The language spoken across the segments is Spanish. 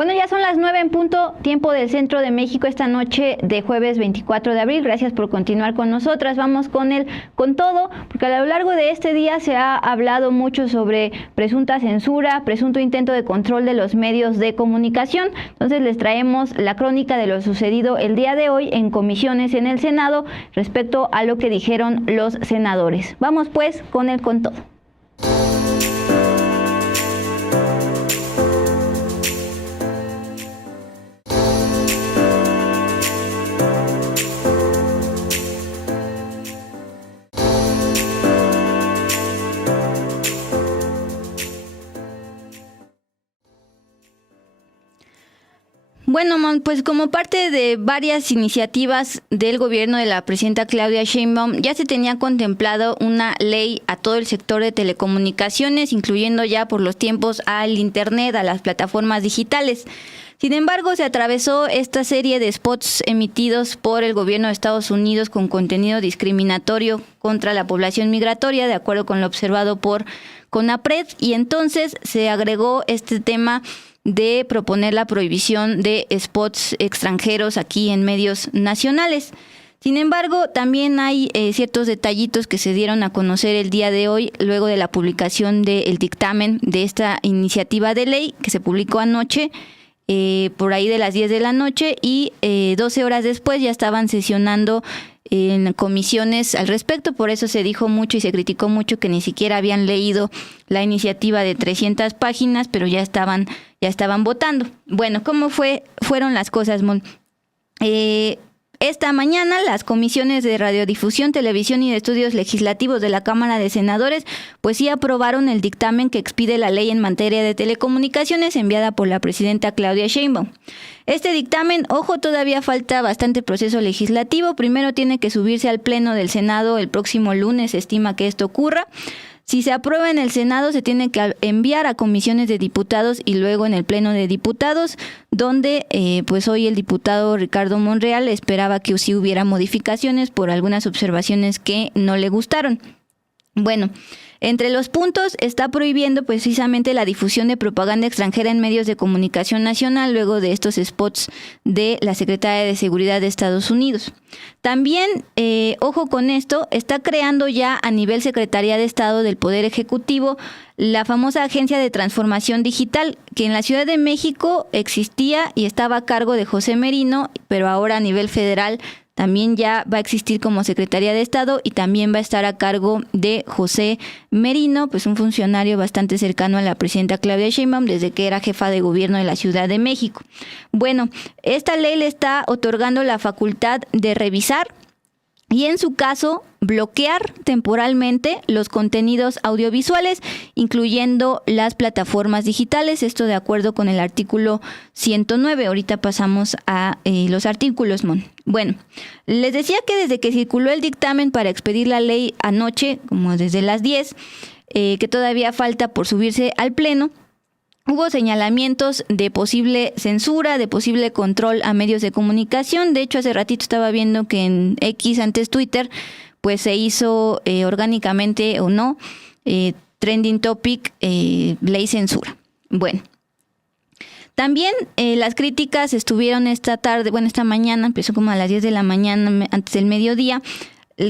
Bueno, ya son las 9 en punto, tiempo del centro de México, esta noche de jueves 24 de abril. Gracias por continuar con nosotras. Vamos con todo, porque a lo largo de este día se ha hablado mucho sobre presunta censura, presunto intento de control de los medios de comunicación. Entonces les traemos la crónica de lo sucedido el día de hoy en comisiones en el Senado respecto a lo que dijeron los senadores. Vamos pues con todo. Bueno, pues como parte de varias iniciativas del gobierno de la presidenta Claudia Sheinbaum, ya se tenía contemplado una ley a todo el sector de telecomunicaciones, incluyendo ya por los tiempos al Internet, a las plataformas digitales. Sin embargo, se atravesó esta serie de spots emitidos por el gobierno de Estados Unidos con contenido discriminatorio contra la población migratoria, de acuerdo con lo observado por CONAPRED, y entonces se agregó este tema de proponer la prohibición de spots extranjeros aquí en medios nacionales. Sin embargo, también hay ciertos detallitos que se dieron a conocer el día de hoy, luego de la publicación del dictamen de esta iniciativa de ley que se publicó anoche, por ahí de las 10 de la noche, y 12 horas después ya estaban sesionando en comisiones al respecto. Por eso se dijo mucho y se criticó mucho que ni siquiera habían leído la iniciativa de 300 páginas, pero ya estaban votando. Bueno, ¿cómo fueron las cosas, Mon? Esta mañana las comisiones de radiodifusión, televisión y de estudios legislativos de la Cámara de Senadores pues sí aprobaron el dictamen que expide la ley en materia de telecomunicaciones enviada por la presidenta Claudia Sheinbaum. Este dictamen, todavía falta bastante proceso legislativo. Primero tiene que subirse al Pleno del Senado el próximo lunes, se estima que esto ocurra. Si se aprueba en el Senado, se tiene que enviar a comisiones de diputados y luego en el Pleno de Diputados, donde pues hoy el diputado Ricardo Monreal esperaba que sí hubiera modificaciones por algunas observaciones que no le gustaron. Bueno, entre los puntos está prohibiendo precisamente la difusión de propaganda extranjera en medios de comunicación nacional luego de estos spots de la Secretaría de Seguridad de Estados Unidos. También, ojo con esto, está creando ya a nivel Secretaría de Estado del Poder Ejecutivo la famosa Agencia de Transformación Digital, que en la Ciudad de México existía y estaba a cargo de José Merino, pero ahora a nivel federal también ya va a existir como Secretaría de Estado y también va a estar a cargo de José Merino, pues un funcionario bastante cercano a la presidenta Claudia Sheinbaum desde que era jefa de gobierno de la Ciudad de México. Bueno, esta ley le está otorgando la facultad de revisar y en su caso bloquear temporalmente los contenidos audiovisuales, incluyendo las plataformas digitales, esto de acuerdo con el artículo 109. Ahorita pasamos a los artículos, Mon. Bueno, les decía que desde que circuló el dictamen para expedir la ley anoche, como desde las 10, que todavía falta por subirse al Pleno, hubo señalamientos de posible censura, de posible control a medios de comunicación. De hecho, hace ratito estaba viendo que en X, antes Twitter, pues se hizo orgánicamente o no, trending topic, ley censura. Bueno, también las críticas estuvieron esta mañana, empezó como a las 10 de la mañana, antes del mediodía,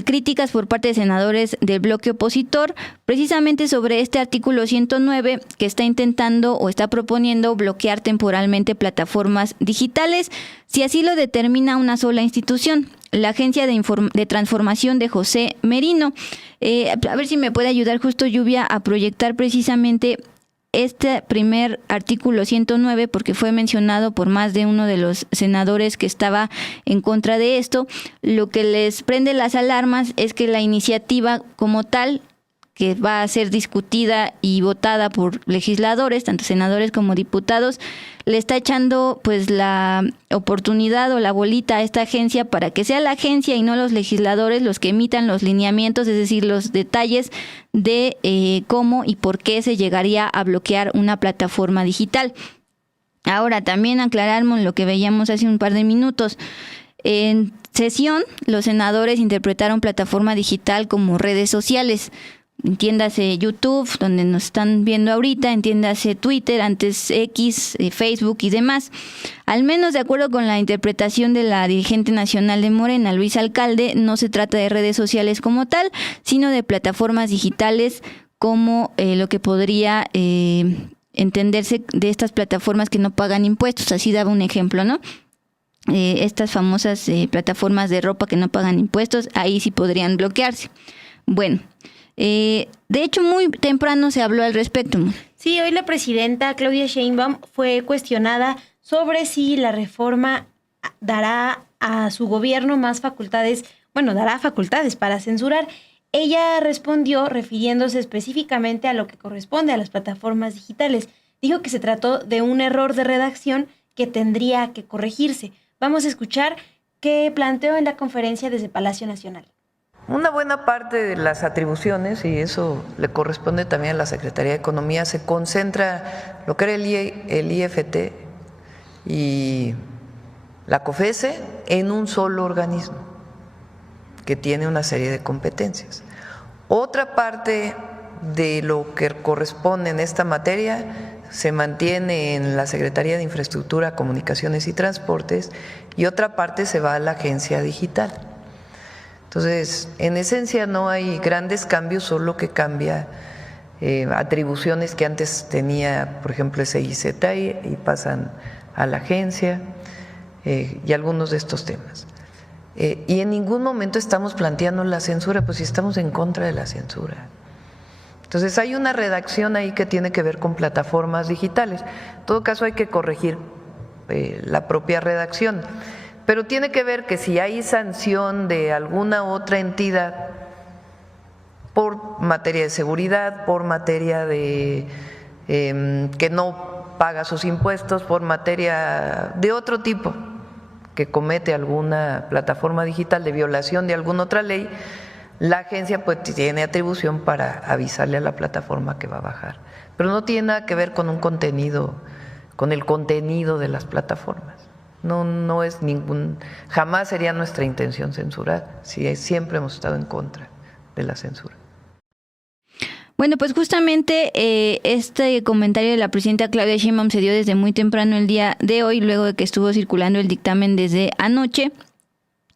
críticas por parte de senadores del bloque opositor, precisamente sobre este artículo 109 que está intentando o está proponiendo bloquear temporalmente plataformas digitales, si así lo determina una sola institución, la Agencia de Transformación de José Merino. A ver si me puede ayudar justo Lluvia a proyectar precisamente este primer artículo 109, porque fue mencionado por más de uno de los senadores que estaba en contra de esto. Lo que les prende las alarmas es que la iniciativa como tal, que va a ser discutida y votada por legisladores, tanto senadores como diputados, le está echando pues la oportunidad o la bolita a esta agencia para que sea la agencia y no los legisladores los que emitan los lineamientos, es decir, los detalles de cómo y por qué se llegaría a bloquear una plataforma digital. Ahora, también aclaramos lo que veíamos hace un par de minutos. En sesión, los senadores interpretaron plataforma digital como redes sociales. entiéndase YouTube, donde nos están viendo ahorita, entiéndase Twitter, antes X, Facebook y demás. Al menos de acuerdo con la interpretación de la dirigente nacional de Morena, Luis Alcalde, no se trata de redes sociales como tal, sino de plataformas digitales como lo que podría entenderse de estas plataformas que no pagan impuestos. Así daba un ejemplo, ¿no? Estas famosas plataformas de ropa que no pagan impuestos, ahí sí podrían bloquearse. Bueno, de hecho muy temprano se habló al respecto. Sí, hoy la presidenta Claudia Sheinbaum fue cuestionada sobre si la reforma dará a su gobierno más facultades, dará facultades para censurar. Ella respondió refiriéndose específicamente a lo que corresponde a las plataformas digitales. Dijo que se trató de un error de redacción que tendría que corregirse. Vamos a escuchar qué planteó en la conferencia desde Palacio Nacional. Una buena parte de las atribuciones, y eso le corresponde también a la Secretaría de Economía, se concentra lo que era el IFT y la COFESE en un solo organismo que tiene una serie de competencias. Otra parte de lo que corresponde en esta materia se mantiene en la Secretaría de Infraestructura, Comunicaciones y Transportes, y otra parte se va a la Agencia Digital. Entonces, en esencia no hay grandes cambios, solo que cambia atribuciones que antes tenía, por ejemplo, SIZ y pasan a la agencia y algunos de estos temas. Y en ningún momento estamos planteando la censura, pues si estamos en contra de la censura. Entonces hay una redacción ahí que tiene que ver con plataformas digitales. En todo caso hay que corregir la propia redacción, pero tiene que ver que si hay sanción de alguna otra entidad por materia de seguridad, por materia de que no paga sus impuestos, por materia de otro tipo que comete alguna plataforma digital de violación de alguna otra ley, la agencia pues tiene atribución para avisarle a la plataforma que va a bajar, pero no tiene nada que ver con un contenido, con el contenido de las plataformas. No es jamás sería nuestra intención censurar, siempre hemos estado en contra de la censura. Bueno, pues justamente este comentario de la presidenta Claudia Sheinbaum se dio desde muy temprano el día de hoy, luego de que estuvo circulando el dictamen desde anoche.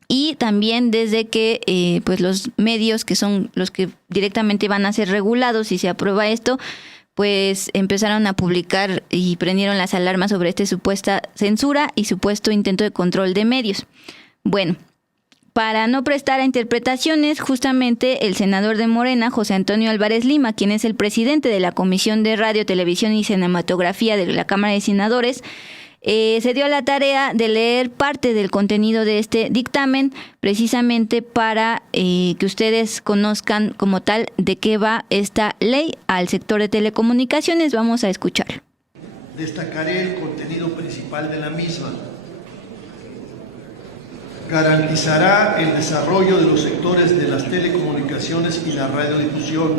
Y también desde que pues los medios que son los que directamente van a ser regulados si se aprueba esto, pues empezaron a publicar y prendieron las alarmas sobre esta supuesta censura y supuesto intento de control de medios. Bueno, para no prestar a interpretaciones, justamente el senador de Morena, José Antonio Álvarez Lima, quien es el presidente de la Comisión de Radio, Televisión y Cinematografía de la Cámara de Senadores, se dio la tarea de leer parte del contenido de este dictamen, precisamente para que ustedes conozcan como tal de qué va esta ley al sector de telecomunicaciones. Vamos a escucharlo. Destacaré el contenido principal de la misma. Garantizará el desarrollo de los sectores de las telecomunicaciones y la radiodifusión.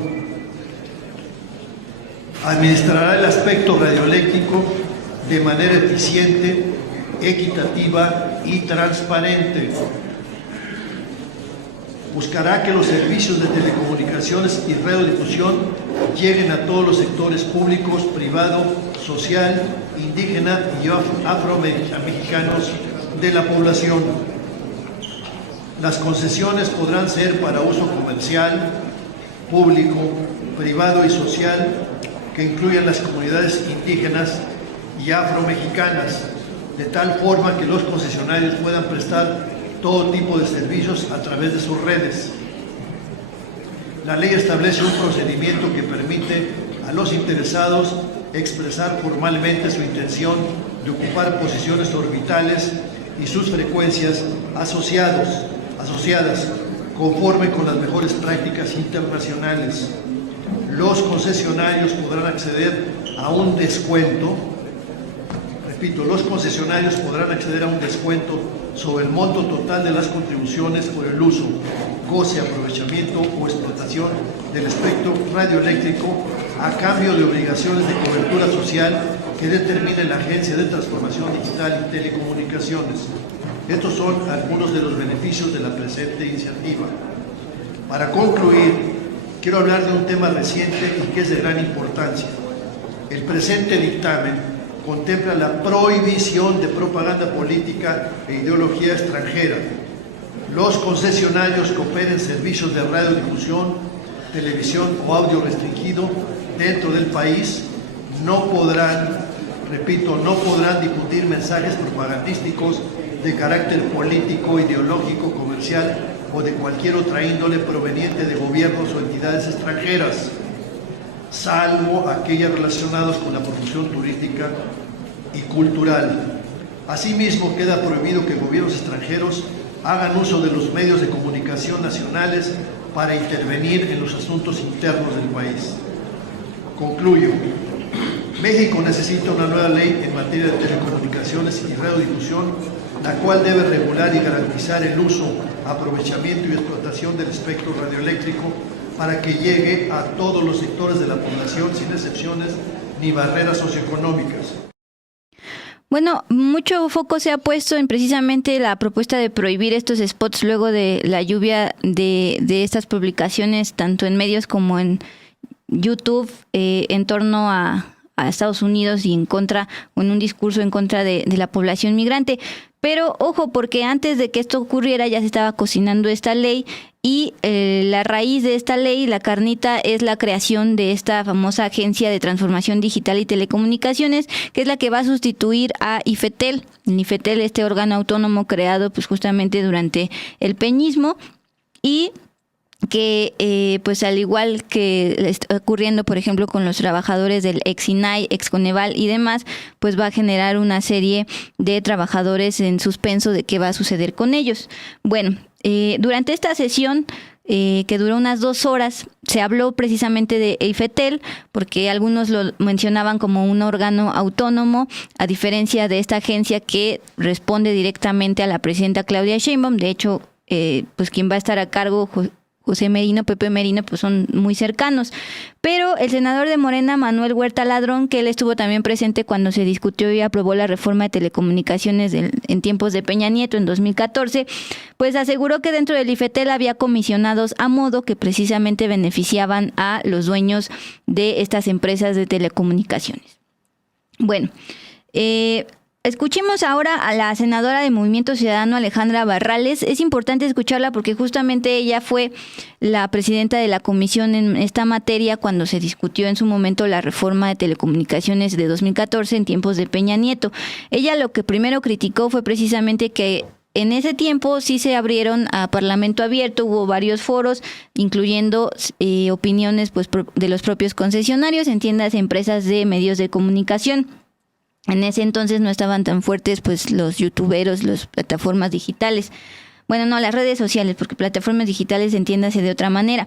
Administrará el aspecto radioeléctrico de manera eficiente, equitativa y transparente. Buscará que los servicios de telecomunicaciones y radiodifusión lleguen a todos los sectores públicos, privado, social, indígena y afromexicanos de la población. Las concesiones podrán ser para uso comercial, público, privado y social, que incluyan las comunidades indígenas y afromexicanas, de tal forma que los concesionarios puedan prestar todo tipo de servicios a través de sus redes. La ley establece un procedimiento que permite a los interesados expresar formalmente su intención de ocupar posiciones orbitales y sus frecuencias asociadas conforme con las mejores prácticas internacionales. Los concesionarios podrán acceder a un descuento. Los concesionarios podrán acceder a un descuento sobre el monto total de las contribuciones por el uso, goce, aprovechamiento o explotación del espectro radioeléctrico a cambio de obligaciones de cobertura social que determine la Agencia de Transformación Digital y Telecomunicaciones. Estos son algunos de los beneficios de la presente iniciativa. Para concluir, quiero hablar de un tema reciente y que es de gran importancia. El presente dictamen contempla la prohibición de propaganda política e ideología extranjera. Los concesionarios que operen servicios de radiodifusión, televisión o audio restringido dentro del país no podrán, repito, no podrán difundir mensajes propagandísticos de carácter político, ideológico, comercial o de cualquier otra índole proveniente de gobiernos o entidades extranjeras, salvo aquellas relacionadas con la promoción turística y cultural. Asimismo, queda prohibido que gobiernos extranjeros hagan uso de los medios de comunicación nacionales para intervenir en los asuntos internos del país. Concluyo. México necesita una nueva ley en materia de telecomunicaciones y radiodifusión, la cual debe regular y garantizar el uso, aprovechamiento y explotación del espectro radioeléctrico para que llegue a todos los sectores de la población sin excepciones ni barreras socioeconómicas. Bueno, mucho foco se ha puesto en precisamente la propuesta de prohibir estos spots luego de la lluvia de estas publicaciones, tanto en medios como en YouTube, en torno a Estados Unidos y en contra, o en un discurso en contra de la población migrante. Pero ojo, porque antes de que esto ocurriera ya se estaba cocinando esta ley y la raíz de esta ley, la carnita, es la creación de esta famosa Agencia de Transformación Digital y Telecomunicaciones, que es la que va a sustituir a IFETEL. El IFETEL, este órgano autónomo creado pues justamente durante el peñismo, y que pues al igual que está ocurriendo por ejemplo con los trabajadores del ex-INAI, ex-Coneval y demás, pues va a generar una serie de trabajadores en suspenso de qué va a suceder con ellos. Bueno, durante esta sesión que duró unas 2 horas, se habló precisamente de IFETEL, porque algunos lo mencionaban como un órgano autónomo, a diferencia de esta agencia que responde directamente a la presidenta Claudia Sheinbaum. De hecho, pues quien va a estar a cargo, José Merino, Pepe Merino, pues son muy cercanos. Pero el senador de Morena, Manuel Huerta Ladrón, que él estuvo también presente cuando se discutió y aprobó la reforma de telecomunicaciones en tiempos de Peña Nieto en 2014, pues aseguró que dentro del IFETEL había comisionados a modo que precisamente beneficiaban a los dueños de estas empresas de telecomunicaciones. Bueno, escuchemos ahora a la senadora de Movimiento Ciudadano, Alejandra Barrales. Es importante escucharla porque justamente ella fue la presidenta de la comisión en esta materia cuando se discutió en su momento la reforma de telecomunicaciones de 2014 en tiempos de Peña Nieto. Ella lo que primero criticó fue precisamente que en ese tiempo sí se abrieron a Parlamento abierto, hubo varios foros, incluyendo opiniones pues de los propios concesionarios, entiéndase empresas de medios de comunicación. En ese entonces no estaban tan fuertes pues los youtuberos, las plataformas digitales. Bueno, no, las redes sociales, porque plataformas digitales entiéndase de otra manera.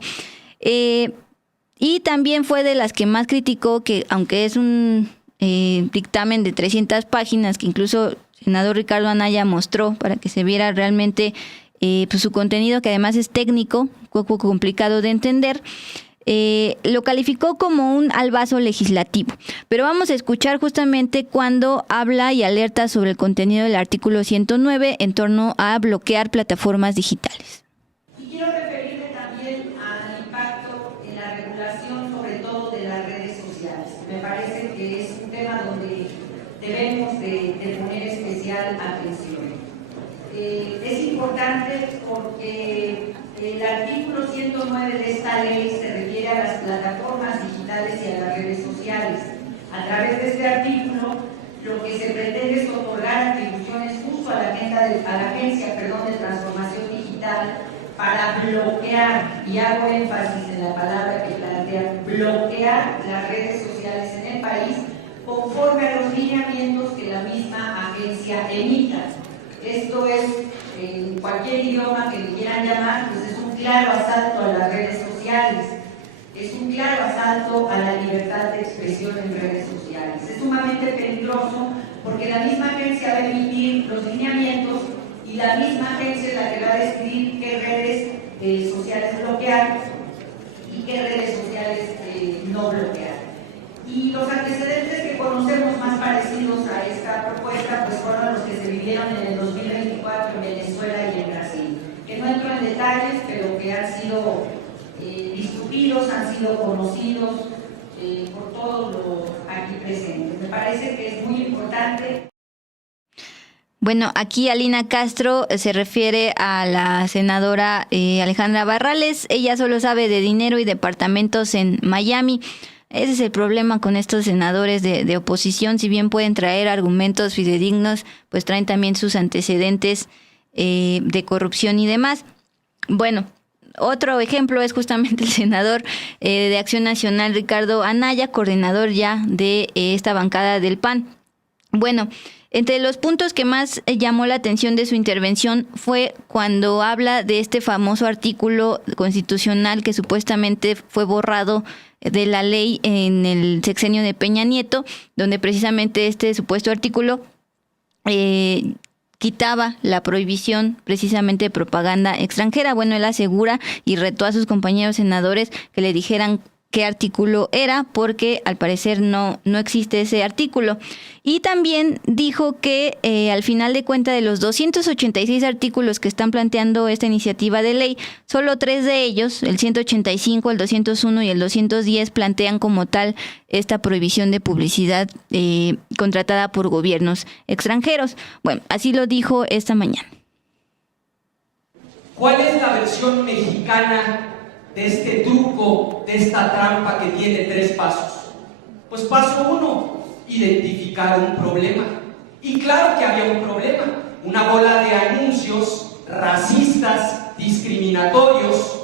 Y también fue de las que más criticó que, aunque es un dictamen de 300 páginas, que incluso el senador Ricardo Anaya mostró para que se viera realmente pues su contenido, que además es técnico, un poco complicado de entender, lo calificó como un albazo legislativo. Pero vamos a escuchar justamente cuando habla y alerta sobre el contenido del artículo 109 en torno a bloquear plataformas digitales. Y quiero referirme también al impacto en la regulación, sobre todo de las redes sociales. Me parece que es un tema donde debemos de poner especial atención. Es importante porque el artículo 109 de esta ley se refiere a las plataformas digitales y a las redes sociales. A través de este artículo, lo que se pretende es otorgar atribuciones justo a la Agencia de Transformación Digital para bloquear, y hago énfasis en la palabra que plantea, bloquear las redes sociales en el país conforme a los lineamientos que la misma agencia emita. Esto es, en cualquier idioma que le quieran llamar, pues es un claro asalto a las redes sociales, es un claro asalto a la libertad de expresión en redes sociales. Es sumamente peligroso porque la misma agencia va a emitir los lineamientos y la misma agencia es la que va a decidir qué redes sociales bloquear y qué redes sociales no bloquear. Y los antecedentes que conocemos más parecidos a esta propuesta pues fueron los que se vivieron en el 2024 en Venezuela y en Brasil, que no entro en detalles, pero que han sido discutidos discutidos, han sido conocidos por todos los aquí presentes. Me parece que es muy importante. Bueno, aquí Alina Castro se refiere a la senadora Alejandra Barrales. Ella solo sabe de dinero y departamentos en Miami. Ese es el problema con estos senadores de oposición. Si bien pueden traer argumentos fidedignos, pues traen también sus antecedentes de corrupción y demás. Bueno, otro ejemplo es justamente el senador de Acción Nacional, Ricardo Anaya, coordinador ya de esta bancada del PAN. Bueno, entre los puntos que más llamó la atención de su intervención fue cuando habla de este famoso artículo constitucional que supuestamente fue borrado de la ley en el sexenio de Peña Nieto, donde precisamente este supuesto artículo quitaba la prohibición precisamente de propaganda extranjera. Bueno, él asegura y retó a sus compañeros senadores que le dijeran qué artículo era, porque al parecer no existe ese artículo. Y también dijo que al final de cuentas, de los 286 artículos que están planteando esta iniciativa de ley, solo 3 de ellos, el 185, el 201 y el 210, plantean como tal esta prohibición de publicidad contratada por gobiernos extranjeros. Bueno, así lo dijo esta mañana. ¿Cuál es la versión mexicana de este truco, de esta trampa que tiene 3 pasos? Pues paso 1, identificar un problema. Y claro que había un problema, una bola de anuncios racistas, discriminatorios,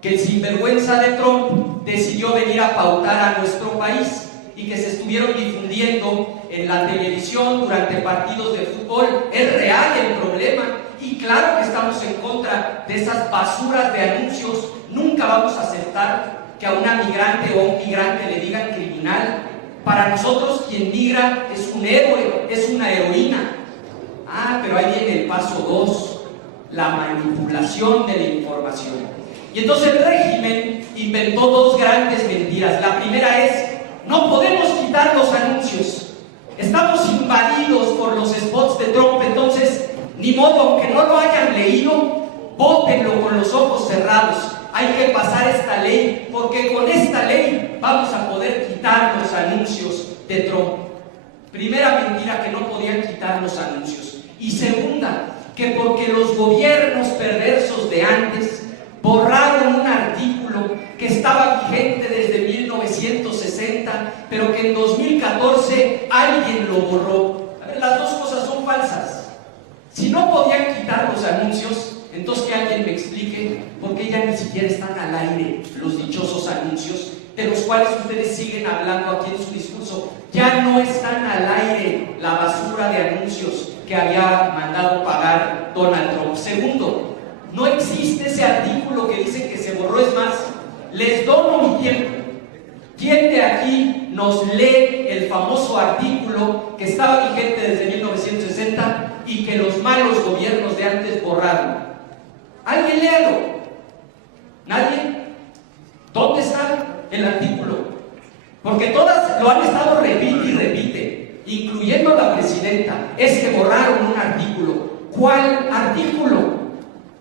que el sinvergüenza de Trump decidió venir a pautar a nuestro país y que se estuvieron difundiendo en la televisión durante partidos de fútbol. Es real el problema y claro que estamos en contra de esas basuras de anuncios. Nunca vamos a aceptar que a una migrante o a un migrante le digan criminal. Para nosotros quien migra es un héroe, es una heroína. Pero ahí viene el paso 2, la manipulación de la información. Y entonces el régimen inventó 2 grandes mentiras. La primera es: no podemos quitar los anuncios. Estamos invadidos por los spots de Trump, entonces ni modo, aunque no lo hayan leído, vótenlo con los ojos cerrados. Hay que pasar esta ley, porque con esta ley vamos a poder quitar los anuncios de Trump. Primera mentira, que no podían quitar los anuncios. Y segunda, que porque los gobiernos perversos de antes borraron un artículo que estaba vigente desde 1960, pero que en 2014 alguien lo borró. A ver, las 2 cosas son falsas. Si no podían quitar los anuncios, entonces que alguien me explique por qué ya ni siquiera están al aire los dichosos anuncios, de los cuales ustedes siguen hablando aquí en su discurso. Ya no están al aire la basura de anuncios que había mandado pagar Donald Trump. Segundo, no existe ese artículo que dicen que se borró. Es más, les dono mi tiempo. ¿Quién de aquí nos lee el famoso artículo que estaba vigente desde 1960 y que los malos gobiernos de antes borraron? ¿Alguien léalo? ¿Nadie? ¿Dónde está el artículo? Porque todas lo han estado repite y repite, incluyendo la presidenta. Es que borraron un artículo. ¿Cuál artículo?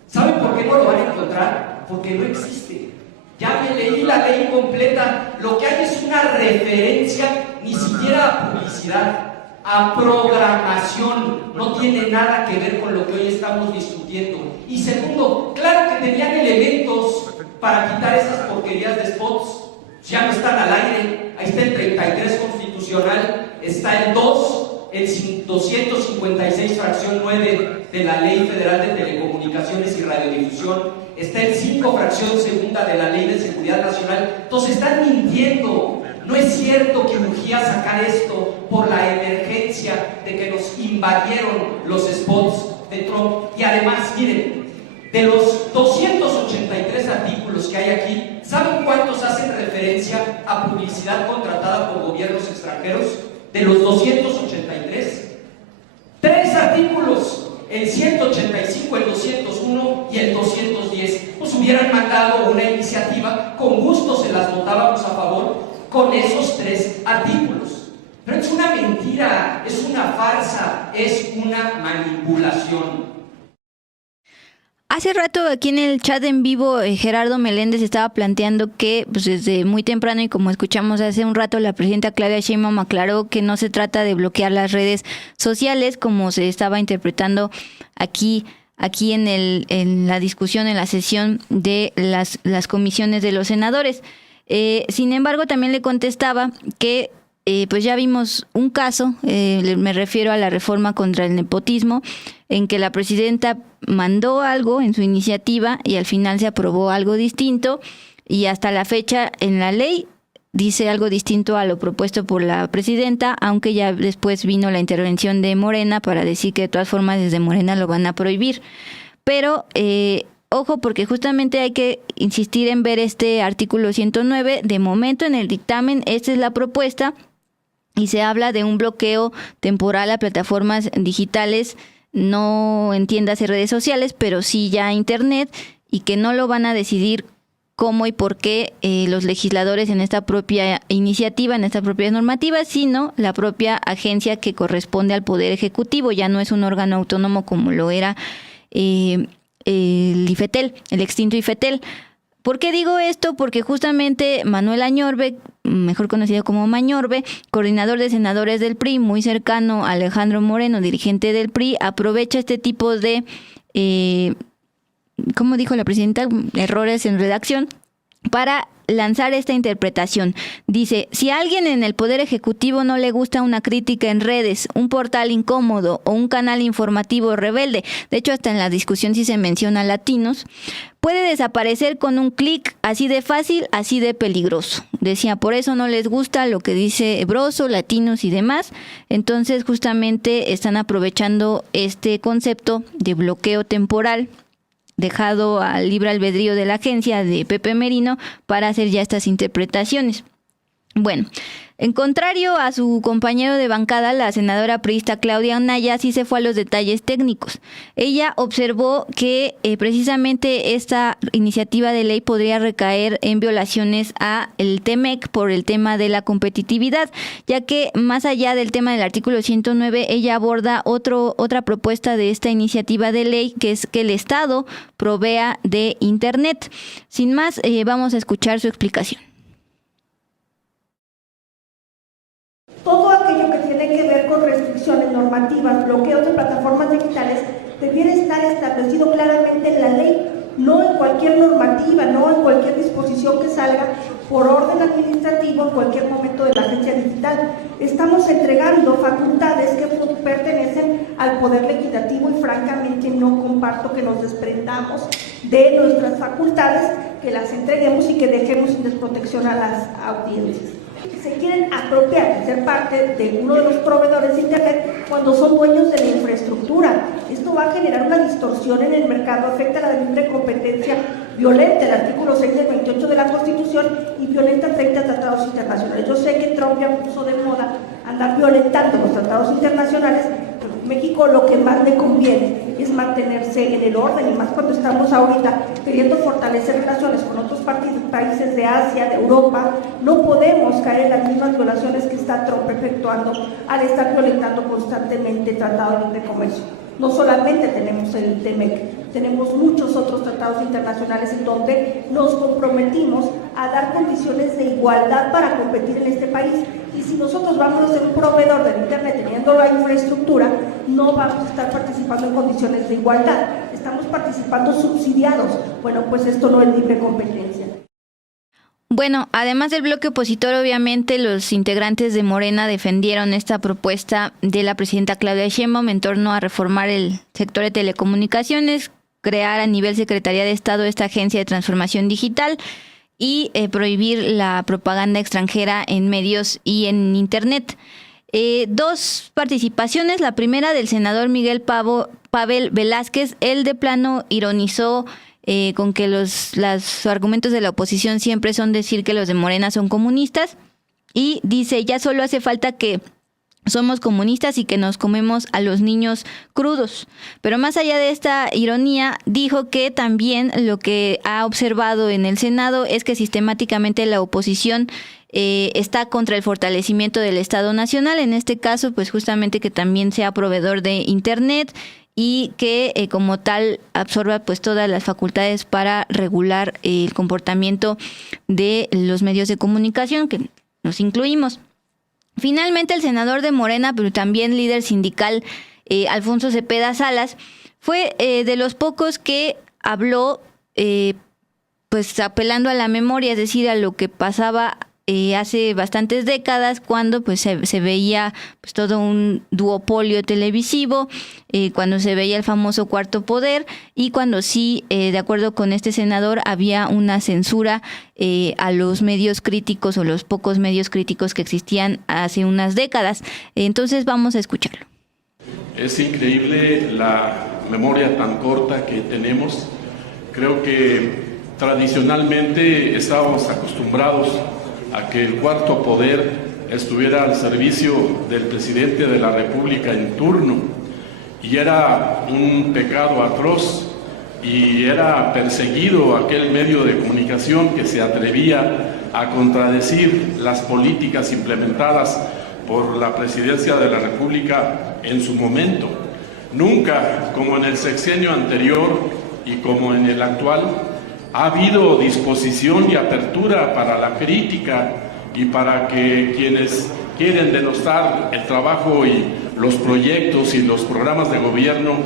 ¿Saben por qué no lo van a encontrar? Porque no existe. Ya me leí la ley completa. Lo que hay es una referencia, ni siquiera a publicidad, a programación. No tiene nada que ver con lo que hoy estamos discutiendo. Y segundo, claro que tenían elementos para quitar esas porquerías de spots. Ya no están al aire. Ahí está el 33 constitucional, está el 2, el 256 fracción 9 de la Ley Federal de Telecomunicaciones y Radiodifusión, está el 5 fracción segunda de la Ley de Seguridad Nacional. Entonces están mintiendo. No es cierto que urgía sacar esto por la emergencia de que nos invadieron los spots de Trump. Y además, miren, de los 283 artículos que hay aquí, ¿saben cuántos hacen referencia a publicidad contratada por gobiernos extranjeros? De los 283, 3 artículos, el 185, el 201 y el 210. Pues hubieran mandado una iniciativa, con gusto se las votábamos a favor, con esos 3 artículos. Pero es una mentira, es una farsa, es una manipulación. Hace rato aquí en el chat en vivo Gerardo Meléndez estaba planteando que pues desde muy temprano y como escuchamos hace un rato la presidenta Claudia Sheinbaum aclaró que no se trata de bloquear las redes sociales como se estaba interpretando aquí en la discusión, en la sesión de las comisiones de los senadores. Sin embargo, también le contestaba que pues ya vimos un caso, me refiero a la reforma contra el nepotismo, en que la presidenta mandó algo en su iniciativa y al final se aprobó algo distinto y hasta la fecha en la ley dice algo distinto a lo propuesto por la presidenta, aunque ya después vino la intervención de Morena para decir que de todas formas desde Morena lo van a prohibir. Pero ojo, porque justamente hay que insistir en ver este artículo 109. De momento en el dictamen, esta es la propuesta y se habla de un bloqueo temporal a plataformas digitales, no en tiendas y redes sociales, pero sí ya internet, y que no lo van a decidir cómo y por qué los legisladores en esta propia iniciativa, en esta propia normativa, sino la propia agencia que corresponde al Poder Ejecutivo. Ya no es un órgano autónomo como lo era el IFETEL, el extinto IFETEL. ¿Por qué digo esto? Porque justamente Manuel Añorbe, mejor conocido como Mañorbe, coordinador de senadores del PRI, muy cercano a Alejandro Moreno, dirigente del PRI, aprovecha este tipo de, ¿cómo dijo la presidenta? Errores en redacción, para lanzar esta interpretación. Dice, si a alguien en el Poder Ejecutivo no le gusta una crítica en redes, un portal incómodo o un canal informativo rebelde, de hecho hasta en la discusión sí se menciona latinos, puede desaparecer con un clic, así de fácil, así de peligroso. Decía, por eso no les gusta lo que dice Broso, latinos y demás. Entonces justamente están aprovechando este concepto de bloqueo temporal dejado al libre albedrío de la agencia de Pepe Merino para hacer ya estas interpretaciones. Bueno, en contrario a su compañero de bancada, la senadora priista Claudia Anaya sí se fue a los detalles técnicos. Ella observó que precisamente esta iniciativa de ley podría recaer en violaciones a el TEMEC por el tema de la competitividad, ya que más allá del tema del artículo 109, ella aborda otra propuesta de esta iniciativa de ley, que es que el Estado provea de Internet. Sin más, vamos a escuchar su explicación. Todo aquello que tiene que ver con restricciones normativas, bloqueos de plataformas digitales, debiera estar establecido claramente en la ley, no en cualquier normativa, no en cualquier disposición que salga por orden administrativo en cualquier momento de la agencia digital. Estamos entregando facultades que pertenecen al Poder Legislativo y francamente no comparto que nos desprendamos de nuestras facultades, que las entreguemos y que dejemos sin desprotección a las audiencias. Se quieren apropiar de ser parte de uno de los proveedores de Internet cuando son dueños de la infraestructura. Esto va a generar una distorsión en el mercado, afecta la libre competencia, violenta el artículo 6 del 28 de la Constitución y violenta 30 tratados internacionales. Yo sé que Trump ya puso de moda andar violentando los tratados internacionales, pero en México lo que más le conviene es mantenerse en el orden, y más cuando estamos ahorita queriendo fortalecer relaciones con otros países de Asia, de Europa. No podemos caer en las mismas violaciones que está Trump efectuando al estar violentando constantemente el Tratado de Libre Comercio. No solamente tenemos el TEMEC, tenemos muchos otros tratados internacionales en donde nos comprometimos a dar condiciones de igualdad para competir en este país. Y si nosotros vamos a ser un proveedor del Internet teniendo la infraestructura, no vamos a estar participando en condiciones de igualdad. Estamos participando subsidiados. Bueno, pues esto no es libre competencia. Bueno, además del bloque opositor, obviamente los integrantes de Morena defendieron esta propuesta de la presidenta Claudia Sheinbaum en torno a reformar el sector de telecomunicaciones, crear a nivel Secretaría de Estado esta agencia de transformación digital y prohibir la propaganda extranjera en medios y en Internet. Dos participaciones, la primera del senador Miguel Pavel Velázquez. Él de plano ironizó con que los argumentos de la oposición siempre son decir que los de Morena son comunistas, y dice, ya solo hace falta que somos comunistas y que nos comemos a los niños crudos. Pero más allá de esta ironía, dijo que también lo que ha observado en el Senado es que sistemáticamente la oposición está contra el fortalecimiento del Estado Nacional, en este caso pues justamente que también sea proveedor de Internet y que como tal absorba pues todas las facultades para regular el comportamiento de los medios de comunicación, que nos incluimos. Finalmente, el senador de Morena, pero también líder sindical, Alfonso Cepeda Salas, fue de los pocos que habló pues apelando a la memoria, es decir, a lo que pasaba hace bastantes décadas, cuando pues se veía pues todo un duopolio televisivo, cuando se veía el famoso cuarto poder, y cuando sí, de acuerdo con este senador, había una censura a los medios críticos o los pocos medios críticos que existían hace unas décadas. Entonces vamos a escucharlo. Es increíble la memoria tan corta que tenemos. Creo que tradicionalmente estábamos acostumbrados a que el cuarto poder estuviera al servicio del presidente de la República en turno, y era un pecado atroz y era perseguido aquel medio de comunicación que se atrevía a contradecir las políticas implementadas por la presidencia de la República en su momento. Nunca, como en el sexenio anterior y como en el actual, ha habido disposición y apertura para la crítica y para que quienes quieren denostar el trabajo y los proyectos y los programas de gobierno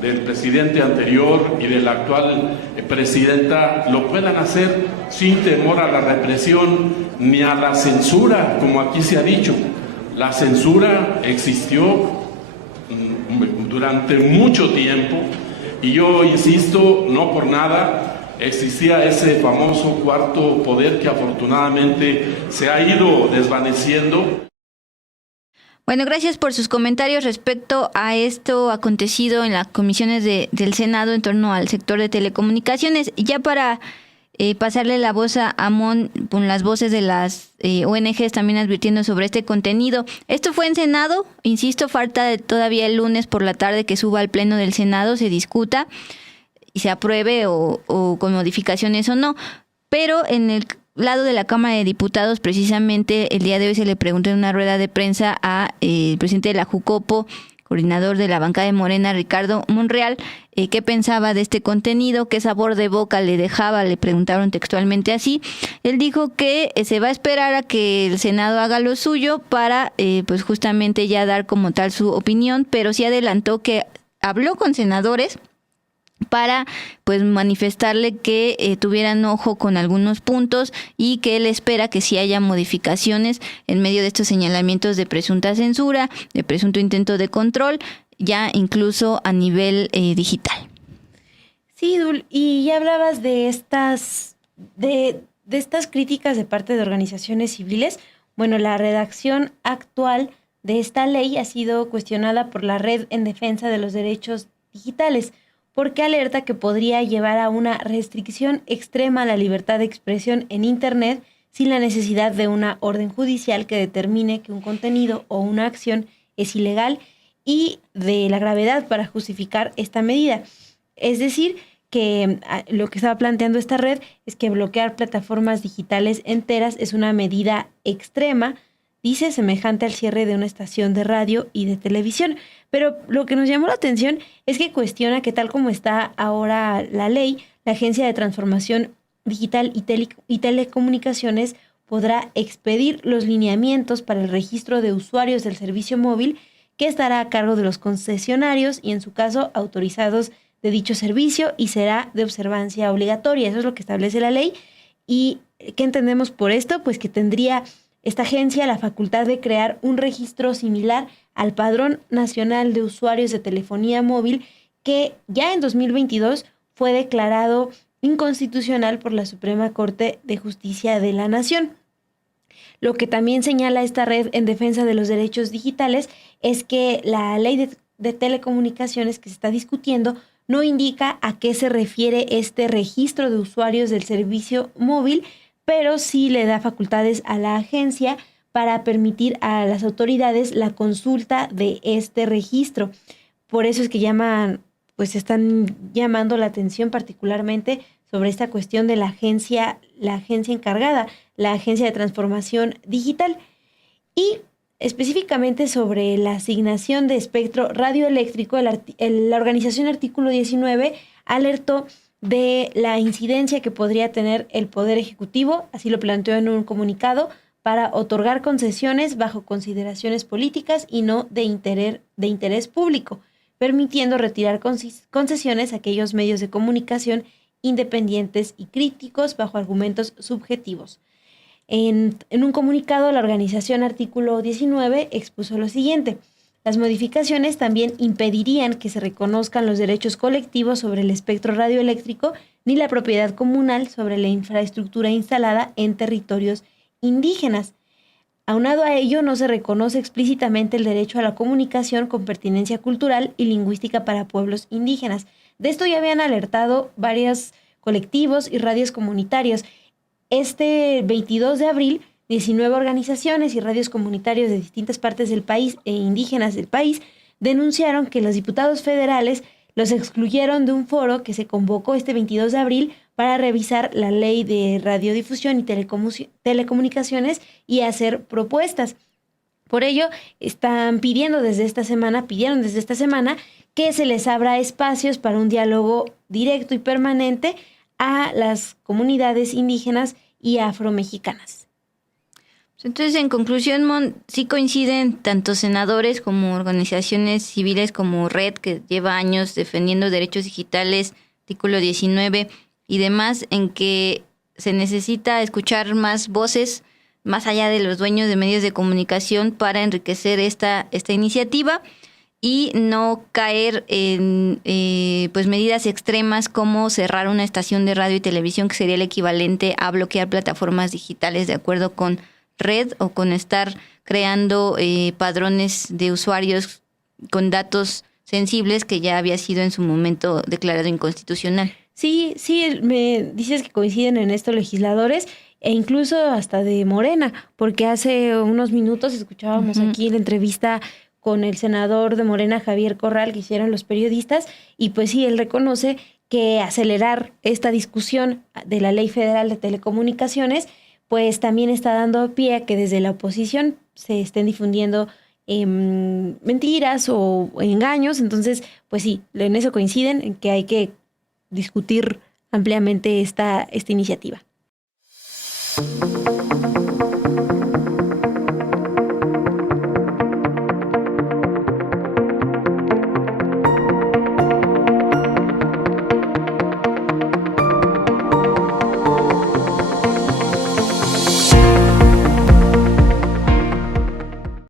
del presidente anterior y de la actual presidenta lo puedan hacer sin temor a la represión ni a la censura, como aquí se ha dicho. La censura existió durante mucho tiempo, y yo insisto, no por nada existía ese famoso cuarto poder que afortunadamente se ha ido desvaneciendo. Bueno, gracias por sus comentarios respecto a esto acontecido en las comisiones del Senado en torno al sector de telecomunicaciones. Y ya para pasarle la voz a Amon con las voces de las ONGs también advirtiendo sobre este contenido. Esto fue en Senado, insisto, falta todavía el lunes por la tarde que suba al Pleno del Senado, se discuta y se apruebe o con modificaciones o no, pero en el lado de la Cámara de Diputados, precisamente el día de hoy se le preguntó en una rueda de prensa a el presidente de la Jucopo, coordinador de la bancada de Morena, Ricardo Monreal, qué pensaba de este contenido, qué sabor de boca le dejaba, le preguntaron textualmente así. Él dijo que se va a esperar a que el Senado haga lo suyo para pues justamente ya dar como tal su opinión, pero sí adelantó que habló con senadores para pues manifestarle que tuvieran ojo con algunos puntos y que él espera que sí haya modificaciones en medio de estos señalamientos de presunta censura, de presunto intento de control, ya incluso a nivel digital. Sí, Dul, y ya hablabas de estas críticas de parte de organizaciones civiles. Bueno, la redacción actual de esta ley ha sido cuestionada por la Red en Defensa de los Derechos Digitales, porque alerta que podría llevar a una restricción extrema a la libertad de expresión en Internet sin la necesidad de una orden judicial que determine que un contenido o una acción es ilegal y de la gravedad para justificar esta medida. Es decir, que lo que estaba planteando esta red es que bloquear plataformas digitales enteras es una medida extrema, dice, semejante al cierre de una estación de radio y de televisión. Pero lo que nos llamó la atención es que cuestiona que tal como está ahora la ley, la Agencia de Transformación Digital y Telecomunicaciones podrá expedir los lineamientos para el registro de usuarios del servicio móvil, que estará a cargo de los concesionarios y, en su caso, autorizados de dicho servicio, y será de observancia obligatoria. Eso es lo que establece la ley. ¿Y qué entendemos por esto? Pues que tendría esta agencia la facultad de crear un registro similar al Padrón Nacional de Usuarios de Telefonía Móvil, que ya en 2022 fue declarado inconstitucional por la Suprema Corte de Justicia de la Nación. Lo que también señala esta Red en Defensa de los Derechos Digitales es que la ley de telecomunicaciones que se está discutiendo no indica a qué se refiere este registro de usuarios del servicio móvil, pero sí le da facultades a la agencia para permitir a las autoridades la consulta de este registro. Por eso es que están llamando la atención particularmente sobre esta cuestión de la agencia encargada, la Agencia de Transformación Digital. Y específicamente sobre la asignación de espectro radioeléctrico, la organización Artículo 19 alertó de la incidencia que podría tener el Poder Ejecutivo, así lo planteó en un comunicado, para otorgar concesiones bajo consideraciones políticas y no de interés público, permitiendo retirar concesiones a aquellos medios de comunicación independientes y críticos bajo argumentos subjetivos. En un comunicado, la organización Artículo 19 expuso lo siguiente: las modificaciones también impedirían que se reconozcan los derechos colectivos sobre el espectro radioeléctrico ni la propiedad comunal sobre la infraestructura instalada en territorios indígenas. Aunado a ello, no se reconoce explícitamente el derecho a la comunicación con pertinencia cultural y lingüística para pueblos indígenas. De esto ya habían alertado varios colectivos y radios comunitarios. Este 22 de abril, 19 organizaciones y radios comunitarios de distintas partes del país e indígenas del país denunciaron que los diputados federales los excluyeron de un foro que se convocó este 22 de abril para revisar la ley de radiodifusión y telecomunicaciones y hacer propuestas. Por ello, pidieron desde esta semana que se les abra espacios para un diálogo directo y permanente a las comunidades indígenas y afromexicanas. Entonces, en conclusión, sí coinciden tanto senadores como organizaciones civiles como Red, que lleva años defendiendo derechos digitales, Artículo 19 y demás, en que se necesita escuchar más voces más allá de los dueños de medios de comunicación para enriquecer esta iniciativa y no caer en pues medidas extremas como cerrar una estación de radio y televisión, que sería el equivalente a bloquear plataformas digitales, de acuerdo con Red, o con estar creando padrones de usuarios con datos sensibles, que ya había sido en su momento declarado inconstitucional. Sí, me dices que coinciden en esto legisladores e incluso hasta de Morena, porque hace unos minutos escuchábamos aquí la entrevista con el senador de Morena, Javier Corral, que hicieron los periodistas, y pues sí, él reconoce que acelerar esta discusión de la Ley Federal de Telecomunicaciones pues también está dando pie a que desde la oposición se estén difundiendo mentiras o engaños. Entonces, pues sí, en eso coinciden, en que hay que discutir ampliamente esta iniciativa.